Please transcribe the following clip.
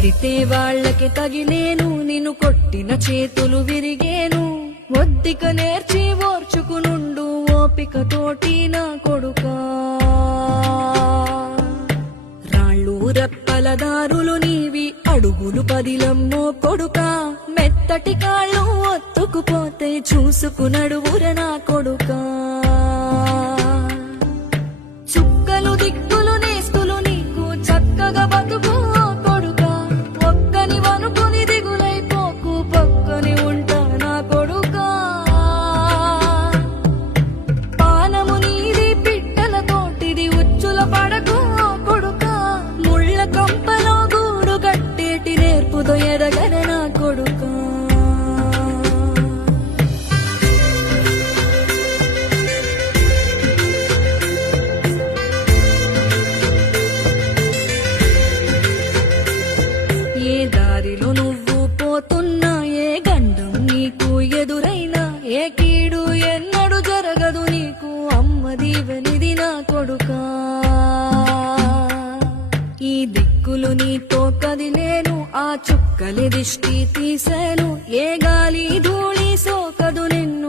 తిడితే వాళ్ళకి తగిలేను, నిన్ను కొట్టిన చేతులు విరిగేను. ఒద్దిక నేర్చి ఓర్చుకునుండు ఓపిక తోటి నా కొడుకా. రాళ్ళు రెప్పల దారులు నీవి, అడుగులు పదిలమ్మో కొడుకా. మెత్తటి కాళ్ళు ఒత్తుకుపోతే చూసుకునడువుర నా కొడుకా. చుక్కలు దిక్కులు నేస్తులు నీకు చక్కగా బతుకు కొడుకా. ఒక్కని వనుకుని దిగులైపోకు, పక్కని ఉంటా నా కొడుకా. పానము నీది పిట్టల తోటిది, ఉచ్చుల పడకు కొడుకా. ముళ్ళ కంపలో గూడు కట్టేటి నేర్పుతో ఎదగన నా కొడుకా. ఏ దారిలో నువ్వు పోతున్నా, ఏ గండం నీకు ఎదురైనా, ఏ కీడు ఎన్నడు జరగదు నీకు, అమ్మ దీవెనిది నా కొడుకా. ఈ దిక్కులు నీతో కదిలేను, ఆ చుక్కలి దిష్టి తీసేను. ఏ గాలి ధూళి సోకదు నిన్ను,